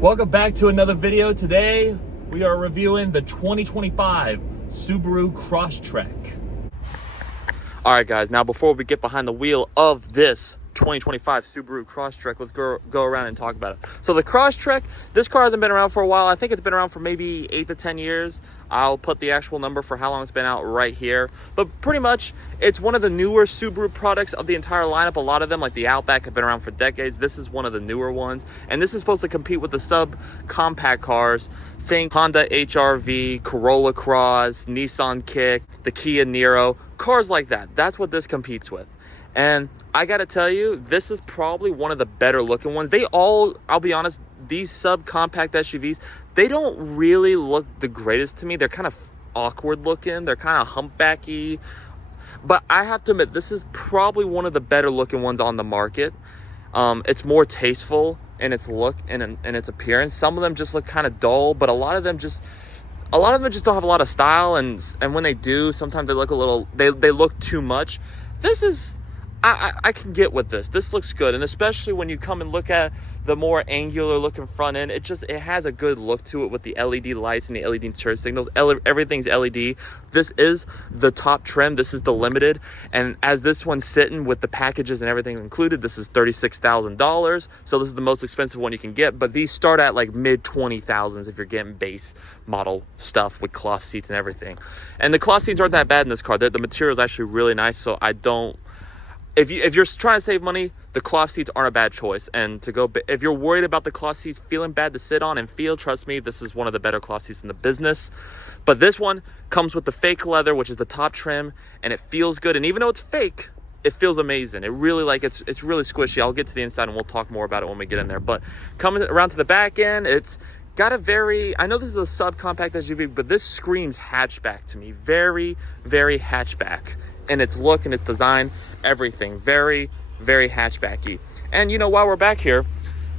Welcome back to another video. Today we are reviewing the 2025 Subaru Crosstrek. All right guys, now before we get behind the wheel of this 2025 Subaru Crosstrek, let's go around and talk about it. So the Crosstrek, this car hasn't been around for a while. I think it's been around for maybe 8 to 10 years. I'll put the actual number for how long it's been out right here. But pretty much, it's one of the newer Subaru products of the entire lineup. A lot of them, like the Outback, have been around for decades. This is one of the newer ones. And this is supposed to compete with the sub-compact cars. Think Honda HR-V, Corolla Cross, Nissan Kick, the Kia Niro, cars like that. That's what this competes with. And I gotta tell you, this is probably one of the better looking ones. They all, I'll be honest, these subcompact SUVs, they don't really look the greatest to me. They're kind of awkward looking. They're kind of humpbacky. But I have to admit, this is probably one of the better looking ones on the market. It's more tasteful in its look and in its appearance. Some of them just look kind of dull, but a lot of them just don't have a lot of style. And when they do, sometimes they look a little, they look too much. This is, I can get with this. This looks good, and especially when you come and look at the more angular looking front end, it has a good look to it with the LED lights and the LED turn signals. Everything's LED. This is the top trim. This is the limited, and as this one's sitting with the packages and everything included, this is $36,000. So this is the most expensive one you can get, but these start at like mid 20,000s if you're getting base model stuff with cloth seats and everything. And the cloth seats aren't that bad in this car. The material is actually really nice, so I don't. If you're trying to save money, the cloth seats aren't a bad choice. And if you're worried about the cloth seats feeling bad to sit on and feel, trust me, this is one of the better cloth seats in the business. But this one comes with the fake leather, which is the top trim, and it feels good. And even though it's fake, it feels amazing. It really it's really squishy. I'll get to the inside and we'll talk more about it when we get in there. But coming around to the back end, it's got a very, I know this is a subcompact SUV, but this screams hatchback to me. Very, very hatchback. And its look and its design, everything very, very hatchbacky. And you know, while we're back here,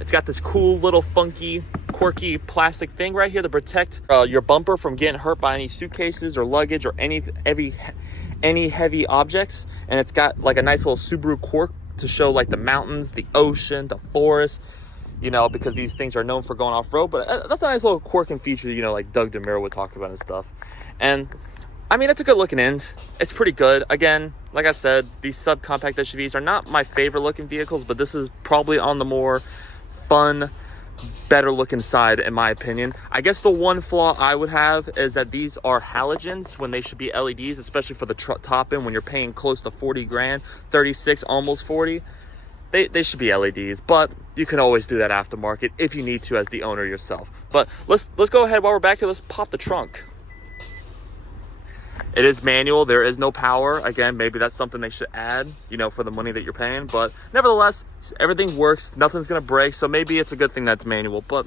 it's got this cool little funky, quirky plastic thing right here to protect your bumper from getting hurt by any suitcases or luggage or any heavy objects. And it's got like a nice little Subaru quirk to show like the mountains, the ocean, the forest, you know, because these things are known for going off-road. But that's a nice little quirk and feature, you know, like Doug DeMuro would talk about and stuff. And I mean, it's a good looking end. It's pretty good. Again, like I said, these subcompact SUVs are not my favorite looking vehicles, but this is probably on the more fun, better looking side, in my opinion. I guess the one flaw I would have is that these are halogens when they should be LEDs, especially for the top end when you're paying close to 40 grand, 36, almost 40. They should be LEDs, but you can always do that aftermarket if you need to as the owner yourself. But let's go ahead while we're back here. Let's pop the trunk. It is manual. There is no power. Again, maybe that's something they should add, you know, for the money that you're paying. But nevertheless, everything works. Nothing's going to break. So maybe it's a good thing that's manual. But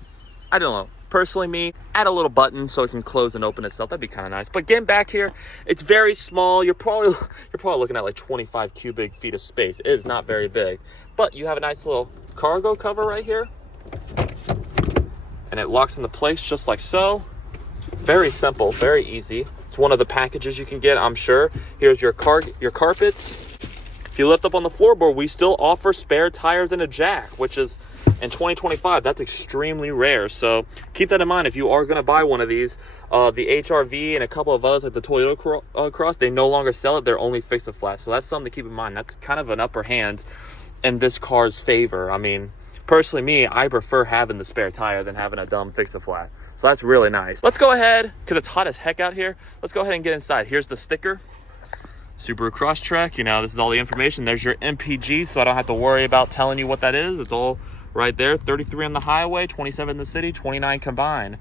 I don't know. Personally, me, add a little button so it can close and open itself. That'd be kind of nice. But getting back here, it's very small. You're probably looking at like 25 cubic feet of space. It is not very big. But you have a nice little cargo cover right here. And it locks into place just like so. Very simple, very easy. It's one of the packages you can get, I'm sure. Here's your carpets. If you lift up on the floorboard, we still offer spare tires and a jack, which is in 2025, that's extremely rare. So keep that in mind if you are going to buy one of these. The HR-V and a couple of others like the Toyota Cross, they no longer sell it. They're only fixed to flat. So that's something to keep in mind. That's kind of an upper hand in this car's favor. I mean, personally, me, I prefer having the spare tire than having a dumb fix-a-flat. So that's really nice. Let's go ahead, because it's hot as heck out here. Let's go ahead and get inside. Here's the sticker. Subaru Crosstrek. You know, this is all the information. There's your MPG, so I don't have to worry about telling you what that is. It's all right there. 33 on the highway, 27 in the city, 29 combined.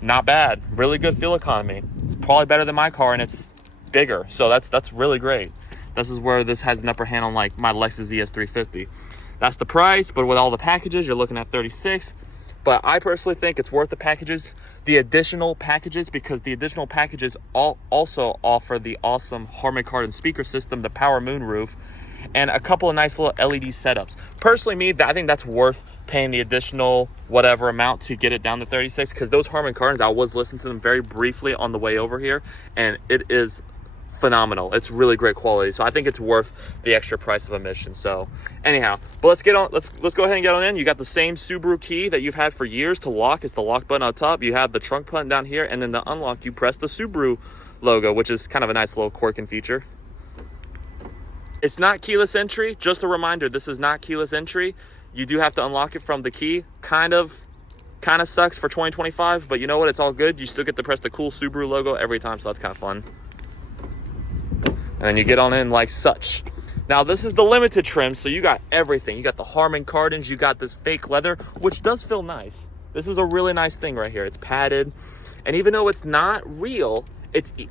Not bad. Really good fuel economy. It's probably better than my car, and it's bigger. So that's really great. This is where this has an upper hand on like my Lexus ES350. That's the price, but with all the packages, you're looking at 36. But I personally think it's worth the packages, the additional packages, because the additional packages also offer the awesome Harman Kardon speaker system, the power moonroof, and a couple of nice little LED setups. Personally, I think that's worth paying the additional whatever amount to get it down to 36, because those Harman Kardons, I was listening to them very briefly on the way over here, and it is phenomenal. It's really great quality. So I think it's worth the extra price of admission. So anyhow, but let's go ahead and get on in. You got the same Subaru key that you've had for years to lock. It's the lock button on top. You have the trunk button down here, and then to unlock, you press the Subaru logo, which is kind of a nice little quirk and feature. It's not keyless entry. Just a reminder, this is not keyless entry. You do have to unlock it from the key. Kind of sucks for 2025, but you know what? It's all good. You still get to press the cool Subaru logo every time, so that's kind of fun. And then you get on in like such. Now, this is the limited trim, so you got everything. You got the Harman Kardons. You got this fake leather, which does feel nice. This is a really nice thing right here. It's padded. And even though it's not real,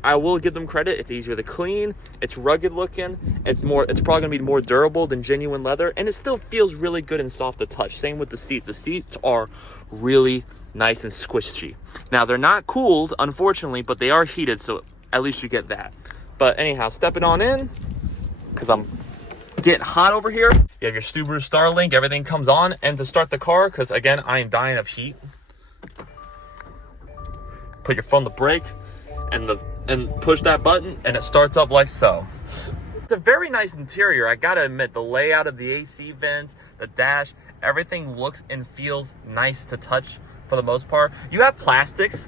I will give them credit. It's easier to clean. It's rugged looking. It's probably gonna be more durable than genuine leather, and it still feels really good and soft to touch. Same with the seats. The seats are really nice and squishy. Now, they're not cooled, unfortunately, but they are heated, so at least you get that. But anyhow, stepping on in, because I'm getting hot over here. You have your Subaru Starlink. Everything comes on, and to start the car, because again, I am dying of heat. Put your foot on the brake. And push that button, and it starts up like so. It's a very nice interior. I gotta admit, the layout of the AC vents, the dash, everything looks and feels nice to touch for the most part. You have plastics,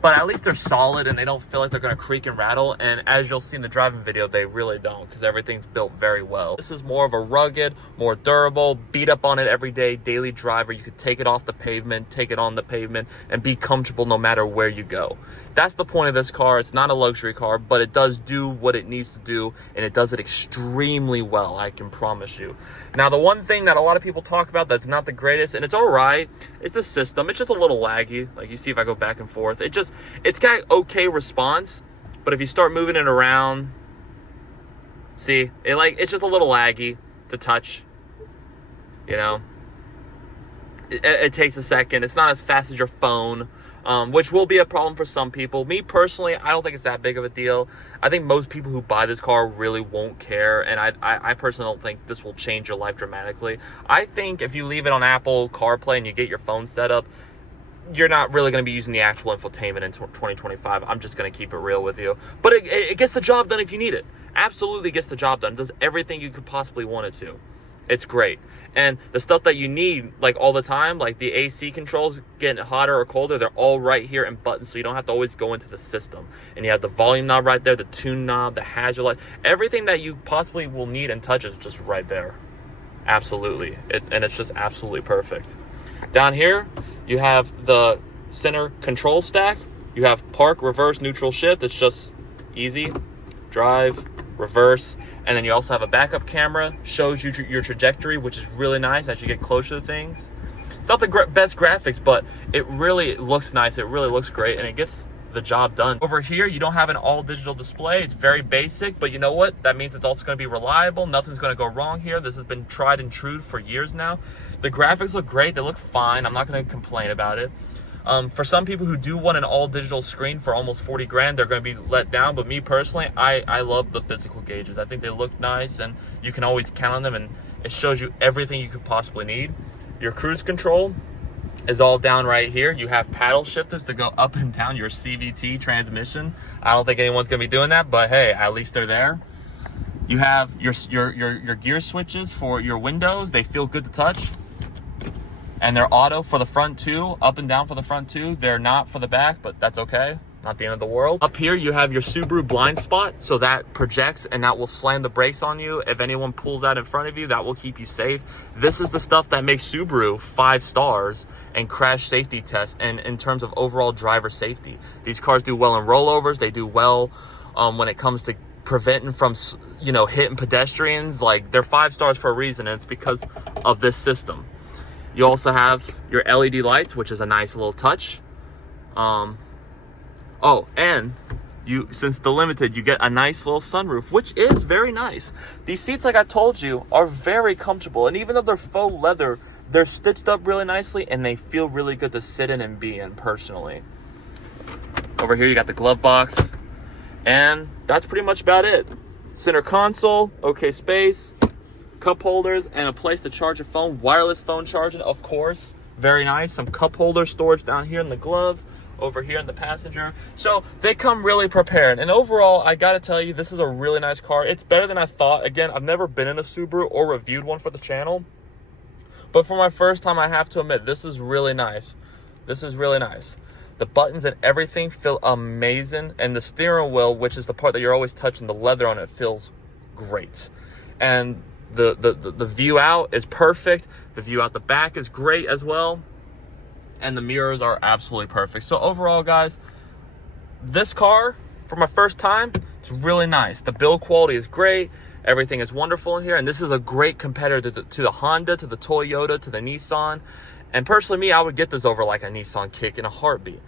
but at least they're solid and they don't feel like they're gonna creak and rattle. And as you'll see in the driving video, they really don't, because everything's built very well. This is more of a rugged, more durable, beat up on it every day, daily driver. You could take it off the pavement, take it on the pavement, and be comfortable no matter where you go. That's the point of this car. It's not a luxury car, but it does do what it needs to do, and it does it extremely well, I can promise you. Now, the one thing that a lot of people talk about that's not the greatest, and it's all right, is the system. It's just a little laggy. Like, you see if I go back and forth. It's got okay response, but if you start moving it around, see, it's just a little laggy to touch, you know? It takes a second. It's not as fast as your phone. Which will be a problem for some people. Me personally, I don't think it's that big of a deal. I think most people who buy this car really won't care, and I personally don't think this will change your life dramatically. I think if you leave it on Apple CarPlay and you get your phone set up, you're not really going to be using the actual infotainment in 2025. I'm just going to keep it real with you. But it gets the job done if you need it. Absolutely gets the job done. It does everything you could possibly want it to. It's great. And the stuff that you need, like all the time, like the AC controls getting hotter or colder, they're all right here in buttons, so you don't have to always go into the system. And you have the volume knob right there, the tune knob, the hazard lights, everything that you possibly will need and touch is just right there. Absolutely. And it's just absolutely perfect. Down here, you have the center control stack. You have park, reverse, neutral, shift. It's just easy. Drive, reverse, and then you also have a backup camera, shows you your trajectory, which is really nice as you get closer to things. It's not the best graphics, but it really looks nice. It really looks great, and it gets the job done. Over here, you don't have an all digital display. It's very basic, but you know what? That means it's also going to be reliable. Nothing's going to go wrong here. This has been tried and true for years now. The graphics look great. They look fine. I'm not going to complain about it. For some people who do want an all-digital screen for almost 40 grand, they're going to be let down. But me personally, I love the physical gauges. I think they look nice, and you can always count on them, and it shows you everything you could possibly need. Your cruise control is all down right here. You have paddle shifters to go up and down your CVT transmission. I don't think anyone's going to be doing that, but hey, at least they're there. You have your gear switches for your windows. They feel good to touch. And they're auto for the front too, up and down for the front too. They're not for the back, but that's okay. Not the end of the world. Up here, you have your Subaru blind spot, so that projects and that will slam the brakes on you. If anyone pulls out in front of you, that will keep you safe. This is the stuff that makes Subaru 5 stars and crash safety tests and in terms of overall driver safety. These cars do well in rollovers. They do well when it comes to preventing from, hitting pedestrians. Like, they're 5 stars for a reason, and it's because of this system. You also have your LED lights, which is a nice little touch. And since the limited, you get a nice little sunroof, which is very nice. These seats, like I told you, are very comfortable. And even though they're faux leather, they're stitched up really nicely, and they feel really good to sit in and be in personally. Over here, you got the glove box. And that's pretty much about it. Center console, okay space, cup holders, and a place to charge your phone. Wireless phone charging, of course. Very nice. Some cup holder storage down here in the glove. over here in the passenger. So they come really prepared. And overall, I gotta tell you, this is a really nice car. It's better than I thought. Again, I've never been in a Subaru or reviewed one for the channel, but for my first time, I have to admit, this is really nice. This is really nice. The buttons and everything feel amazing. And the steering wheel, which is the part that you're always touching, the leather on it feels great. And the view out is perfect. The view out the back is great as well. And the mirrors are absolutely perfect. So overall, guys, this car, for my first time, it's really nice. The build quality is great. Everything is wonderful in here. And this is a great competitor to the Honda, to the Toyota, to the Nissan. And personally, me, I would get this over like a Nissan Kick in a heartbeat.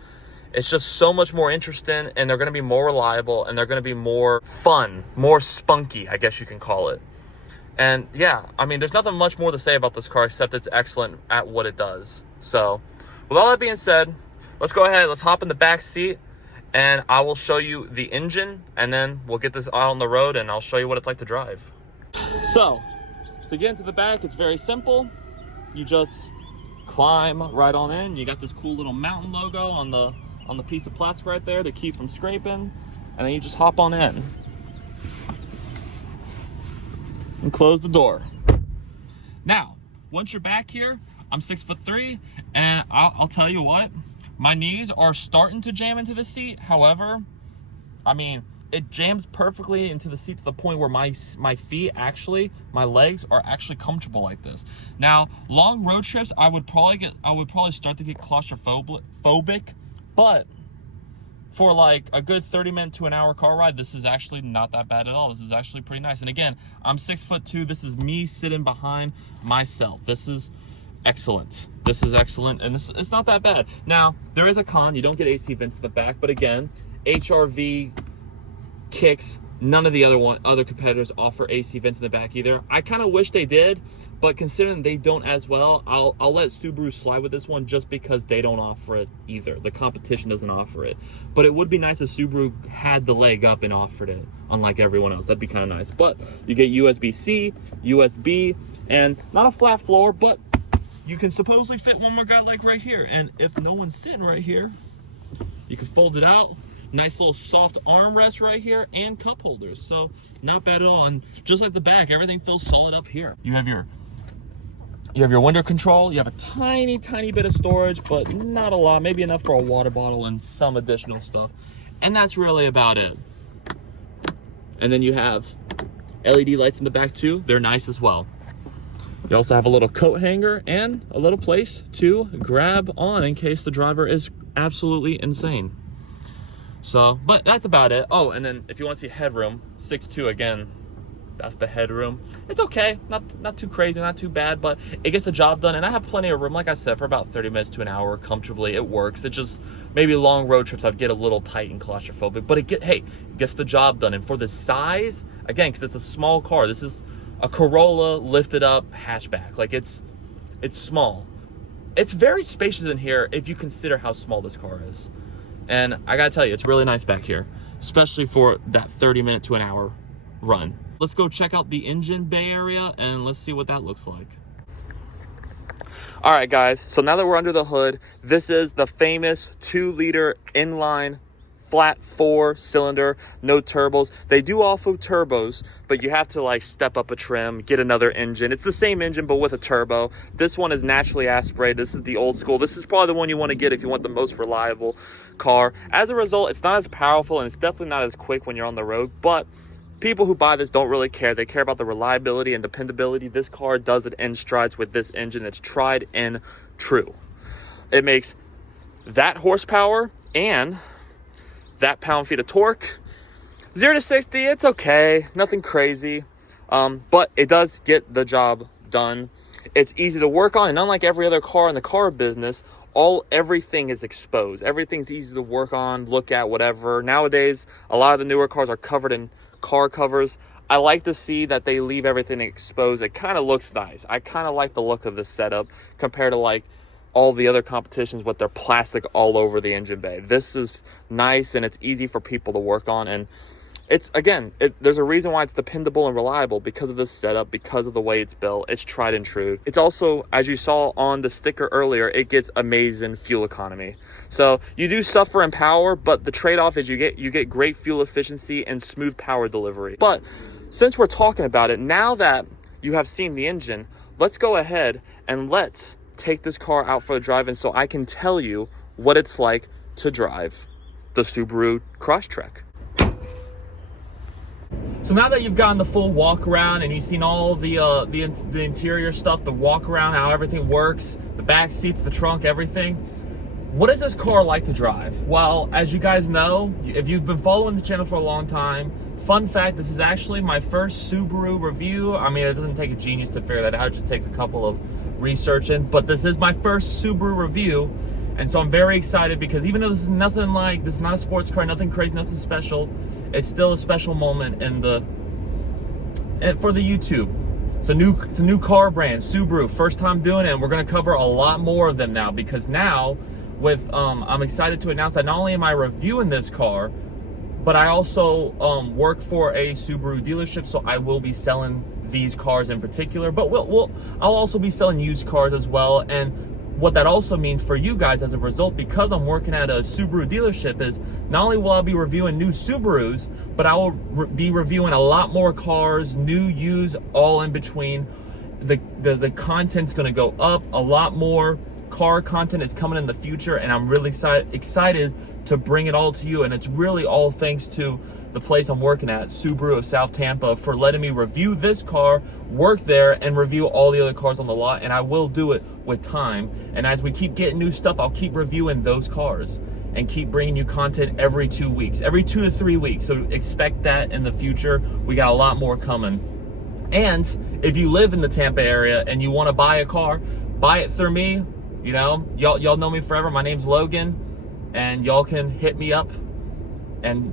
It's just so much more interesting, and they're going to be more reliable, and they're going to be more fun, more spunky, I guess you can call it. And yeah, I mean, there's nothing much more to say about this car except it's excellent at what it does. So with all that being said, let's go ahead, let's hop in the back seat, and I will show you the engine, and then we'll get this out on the road, and I'll show you what it's like to drive. So to get into the back, it's very simple. You just climb right on in. You got this cool little mountain logo on the piece of plastic right there to keep from scraping, and then you just hop on in and close the door. Now, once you're back here, I'm 6'3", and I'll tell you what, my knees are starting to jam into the seat. However, I mean, it jams perfectly into the seat to the point where my feet actually, my legs are actually comfortable like this. Now, long road trips, I would probably start to get claustrophobic, but for like a good 30-minute to an hour car ride, this is actually not that bad at all. This is actually pretty nice. And again, I'm 6'2". This is me sitting behind myself. This is excellent. This is excellent, and it's not that bad. Now, there is a con. You don't get AC vents in the back, but again, HRV kicks, none of the other competitors offer AC vents in the back either. I kind of wish they did, but considering they don't as well, I'll let Subaru slide with this one just because they don't offer it either. The competition doesn't offer it. But it would be nice if Subaru had the leg up and offered it, unlike everyone else. That'd be kind of nice. But you get USB-C, USB, and not a flat floor, but you can supposedly fit one more guy like right here. And if no one's sitting right here, you can fold it out. Nice little soft armrest right here and cup holders. So not bad at all. And just like the back, everything feels solid up here. You have your window control. You have a tiny bit of storage, but not a lot. Maybe enough for a water bottle and some additional stuff. And that's really about it. And then you have LED lights in the back too. They're nice as well. You also have a little coat hanger and a little place to grab on in case the driver is absolutely insane. So, but that's about it. Oh, and then if you want to see headroom, 6'2", again, that's the headroom. It's okay, not too crazy, not too bad, but it gets the job done. And I have plenty of room, like I said, for about 30 minutes to an hour comfortably. It works. It just, maybe long road trips, I'd get a little tight and claustrophobic, but it gets the job done. And for the size, again, because it's a small car, this is a Corolla lifted up hatchback. Like it's small. It's very spacious in here if you consider how small this car is. And I gotta tell you, it's really nice back here, especially for that 30-minute to an hour run. Let's go check out the engine bay area and let's see what that looks like. All right, guys, so now that we're under the hood, this is the famous 2-liter inline flat 4-cylinder, no turbos. They do offer turbos, but you have to like step up a trim, get another engine. It's the same engine, but with a turbo. This one is naturally aspirated. This is the old school. This is probably the one you want to get if you want the most reliable car. As a result, it's not as powerful and it's definitely not as quick when you're on the road, but people who buy this don't really care. They care about the reliability and dependability. This car does it in strides with this engine that's tried and true. It makes that horsepower and that pound-feet of torque. 0 to 60, it's okay, nothing crazy, but it does get the job done. It's easy to work on, and unlike every other car in the car business, everything is exposed. Everything's easy to work on, look at, whatever. Nowadays, a lot of the newer cars are covered in car covers. I like to see that they leave everything exposed. It kind of looks nice. I kind of like the look of this setup compared to like all the other competitions with their plastic all over the engine bay. This is nice and it's easy for people to work on. And it's, again, there's a reason why it's dependable and reliable, because of the setup, because of the way it's built. It's tried and true. It's also, as you saw on the sticker earlier, it gets amazing fuel economy. So you do suffer in power, but the trade-off is you get great fuel efficiency and smooth power delivery. But since we're talking about it, now that you have seen the engine, let's go ahead and let's take this car out for a drive, and so I can tell you what it's like to drive the Subaru Crosstrek. So now that you've gotten the full walk around and you've seen all the interior stuff, the walk around, how everything works, the back seats, the trunk, everything, what is this car like to drive? Well, as you guys know, if you've been following the channel for a long time, fun fact, this is actually my first Subaru review. I mean, it doesn't take a genius to figure that out. It just takes a couple of researching, but this is my first Subaru review. And so I'm very excited, because even though this is nothing like, this is not a sports car, nothing crazy, nothing special, it's still a special moment for the YouTube. It's a new car brand, Subaru, first time doing it, and we're gonna cover a lot more of them now, because now I'm excited to announce that not only am I reviewing this car, but I also work for a Subaru dealership, so I will be selling these cars in particular, but I'll also be selling used cars as well. And what that also means for you guys as a result, because I'm working at a Subaru dealership, is not only will I be reviewing new Subarus, but I will be reviewing a lot more cars, new, used, all in between. The content's gonna go up. A lot more car content is coming in the future, and I'm really excited to bring it all to you. And it's really all thanks to the place I'm working at, Subaru of South Tampa, for letting me review this car, work there, and review all the other cars on the lot. And I will do it with time. And as we keep getting new stuff, I'll keep reviewing those cars and keep bringing you content every 2 weeks, every 2 to 3 weeks. So expect that in the future. We got a lot more coming. And if you live in the Tampa area and you want to buy a car, buy it through me. You know, y'all know me forever. My name's Logan, and y'all can hit me up. And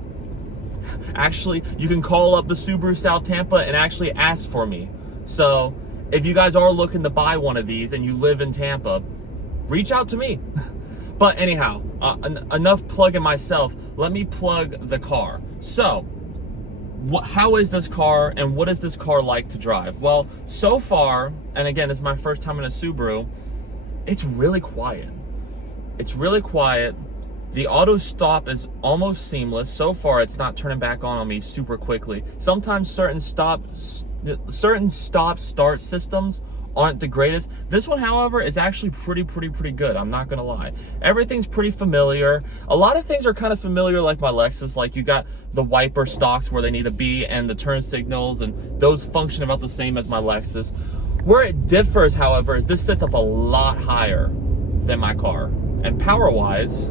actually, you can call up the Subaru South Tampa and actually ask for me. So if you guys are looking to buy one of these and you live in Tampa, reach out to me. But anyhow, enough plugging myself. Let me plug the car. So how is this car, and what is this car like to drive? Well, so far, and again, this is my first time in a Subaru, it's really quiet. It's really quiet. The auto stop is almost seamless. So far, it's not turning back on me super quickly. Sometimes certain stop-start systems aren't the greatest. This one, however, is actually pretty good. I'm not gonna lie. Everything's pretty familiar. A lot of things are kind of familiar, like my Lexus. Like, you got the wiper stalks where they need to be, and the turn signals, and those function about the same as my Lexus. Where it differs, however, is this sits up a lot higher than my car. And power-wise,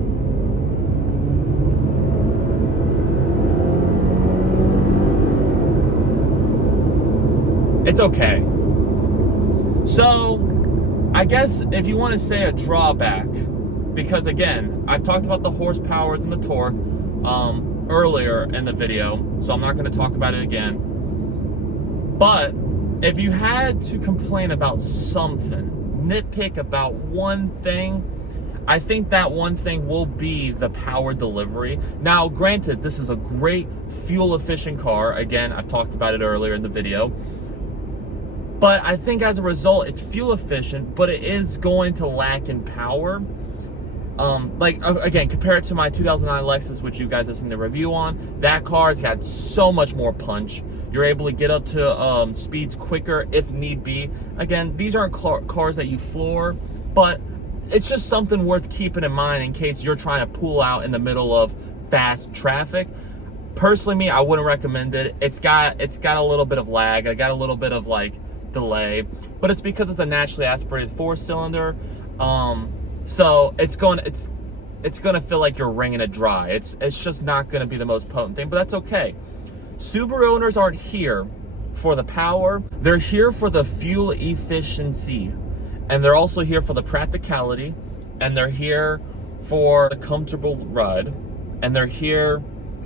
it's okay. So, I guess if you want to say a drawback, because again, I've talked about the horsepowers and the torque earlier in the video, so I'm not going to talk about it again. But if you had to complain about something, nitpick about one thing, I think that one thing will be the power delivery. Now, granted, this is a great fuel efficient car. Again, I've talked about it earlier in the video. But I think as a result, it's fuel efficient, but it is going to lack in power. Again, compare it to my 2009 Lexus, which you guys have seen the review on. That car's got so much more punch. You're able to get up to speeds quicker if need be. Again, these aren't cars that you floor, but it's just something worth keeping in mind in case you're trying to pull out in the middle of fast traffic. Personally, me, I wouldn't recommend it. It's got a little bit of lag. I got a little bit of delay, but it's because it's a naturally aspirated 4-cylinder. So it's gonna feel like you're wringing it dry. It's just not gonna be the most potent thing, but that's okay. Subaru owners aren't here for the power. They're here for the fuel efficiency, and they're also here for the practicality, and they're here for the comfortable ride, and they're here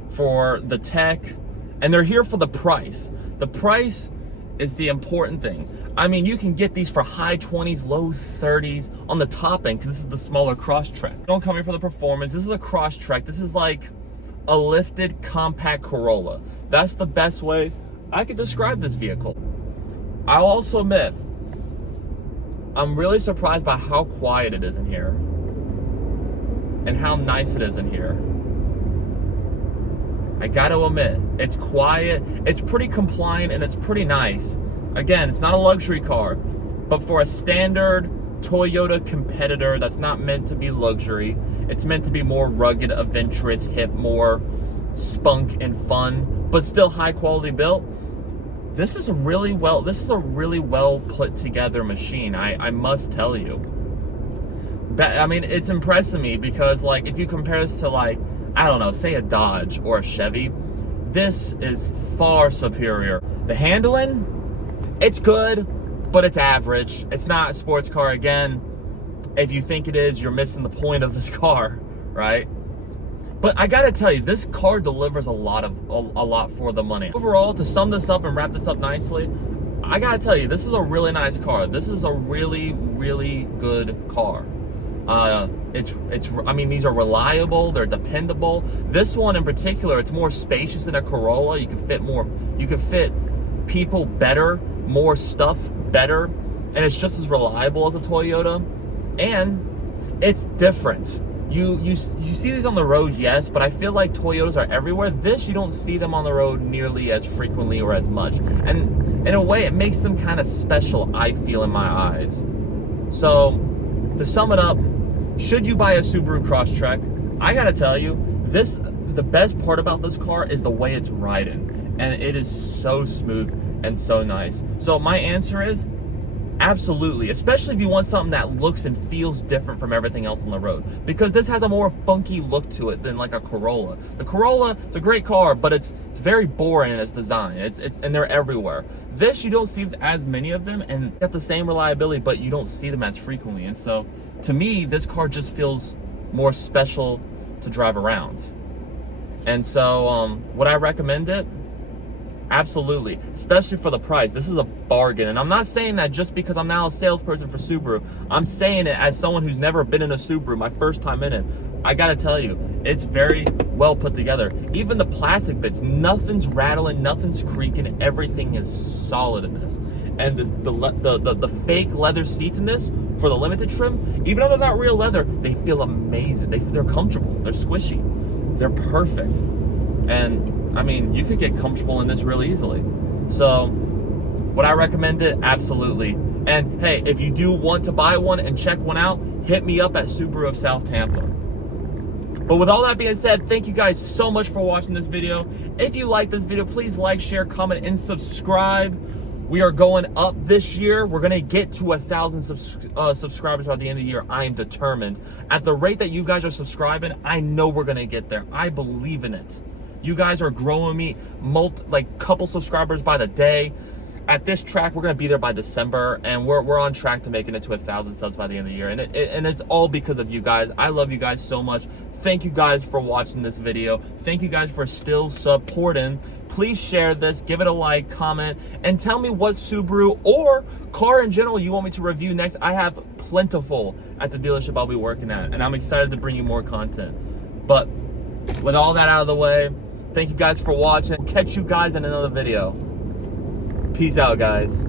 for the tech, and they're here for the price. The price is the important thing. I mean, you can get these for high 20s, low 30s on the top end, because this is the smaller Crosstrek. Don't come here for the performance. This is a Crosstrek. This is like a lifted compact Corolla. That's the best way I could describe this vehicle. I'll also admit, I'm really surprised by how quiet it is in here and how nice it is in here. I gotta admit, it's quiet, it's pretty compliant, and it's pretty nice. Again, it's not a luxury car, but for a standard Toyota competitor that's not meant to be luxury, it's meant to be more rugged, adventurous, hip, more spunk and fun, but still high quality built. This is a really well put together machine, I must tell you. I mean, it's impressing me because, like, if you compare this to, like, I don't know, say a Dodge or a Chevy, this is far superior. The handling, it's good, but it's average. It's not a sports car. Again, if you think it is, you're missing the point of this car, right? But I gotta tell you, this car delivers a lot for the money. Overall, to sum this up and wrap this up nicely, I gotta tell you, this is a really nice car. This is a really, really good car. I mean, these are reliable, they're dependable. This one in particular, it's more spacious than a Corolla. You can fit people better, more stuff better, and it's just as reliable as a Toyota. And it's different. You see these on the road, yes, but I feel like Toyotas are everywhere. This, you don't see them on the road nearly as frequently or as much. And in a way, it makes them kind of special, I feel, in my eyes. So, to sum it up, should you buy a Subaru Crosstrek, I gotta tell you, the best part about this car is the way it's riding. And it is so smooth and so nice. So my answer is absolutely, especially if you want something that looks and feels different from everything else on the road. Because this has a more funky look to it than like a Corolla. The Corolla, it's a great car, but it's very boring in its design. And they're everywhere. This, you don't see as many of them, and got the same reliability, but you don't see them as frequently. And so, to me, this car just feels more special to drive around. And so, would I recommend it? Absolutely, especially for the price. This is a bargain. And I'm not saying that just because I'm now a salesperson for Subaru. I'm saying it as someone who's never been in a Subaru, my first time in it. I gotta tell you, it's very well put together. Even the plastic bits, nothing's rattling, nothing's creaking, everything is solid in this. And the fake leather seats in this, for the limited trim, even though they're not real leather, they feel amazing. They're comfortable, they're squishy, they're perfect. And I mean, you could get comfortable in this really easily. So, would I recommend it? Absolutely. And hey, if you do want to buy one and check one out, hit me up at Subaru of South Tampa. But with all that being said, thank you guys so much for watching this video. If you like this video, please like, share, comment, and subscribe. We are going up this year. We're gonna get to 1,000 subscribers by the end of the year. I am determined. At the rate that you guys are subscribing, I know we're gonna get there. I believe in it. You guys are growing me couple subscribers by the day. At this track, we're gonna be there by December, and we're on track to making it to 1,000 subs by the end of the year. And it's all because of you guys. I love you guys so much. Thank you guys for watching this video. Thank you guys for still supporting. Please share this, give it a like, comment, and tell me what Subaru or car in general you want me to review next. I have plentiful at the dealership I'll be working at, and I'm excited to bring you more content. But with all that out of the way, thank you guys for watching. Catch you guys in another video. Peace out, guys.